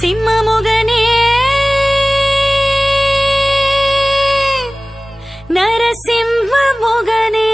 சிம்மமுகனே நரசிம்மமுகனே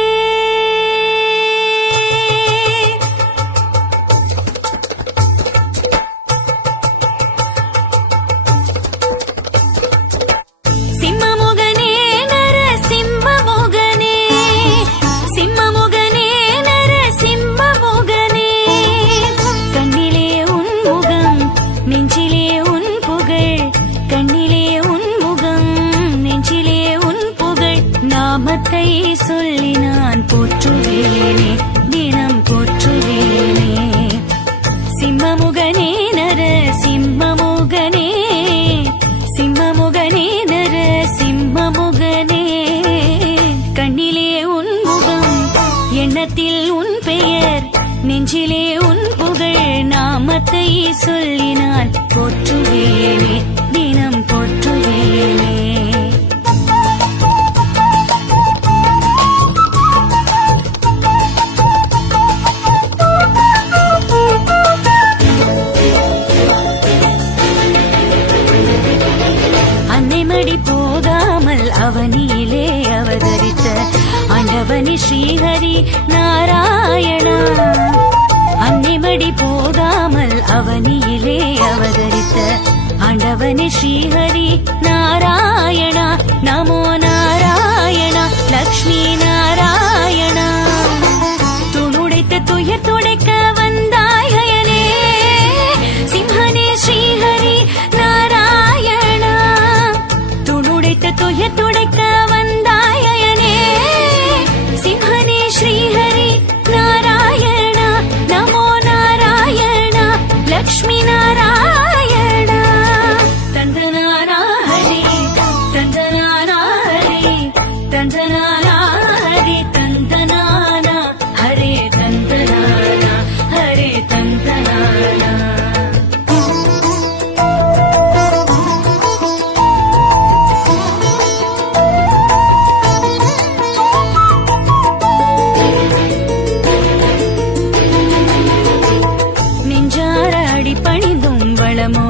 நாமத்தை சொல்லி நான் போற்றுவேனே, தினம் போற்றுவேனே. சிம்மமுகனே நர சிம்மமுகனே, சிம்மமுகனே நர சிம்மமுகனே. கண்ணிலே உன் முகம், எண்ணத்தில் உன் பெயர், நெஞ்சிலே உன் புகழ். நாமத்தை சொல்லி நான் போற்றுவேனே, தினம் போற்றுவேனே. போகாமல் அவனியிலே அவதரித்த ஆண்டவனே ஸ்ரீஹரி நாராயணா. அன்னைமடி போகாமல் அவனியிலே அவதரித்த ஆண்டவனே ஸ்ரீஹரி நாராயணா. நமோ நாராயணா லக்ஷ்மி நாராயணா. துணுடைத்த துயர் துடைக்க வந்தாயனே சிம்ஹனே ஸ்ரீஹரி நாராயணா. துயர் துடைக்க வந்தாயனே சிம்ஹனே ஸ்ரீஹரி நாராயணா. நமோ நாராயணா லக்ஷ்மி நாராயணா. தந்தனானா ஹரி தந்தனானா ஹரி தந்தனானா ஹரி தந்தனானா ஹரே தந்தனானா ஹரே தந்தனானா. பணிந்தும் வளமோ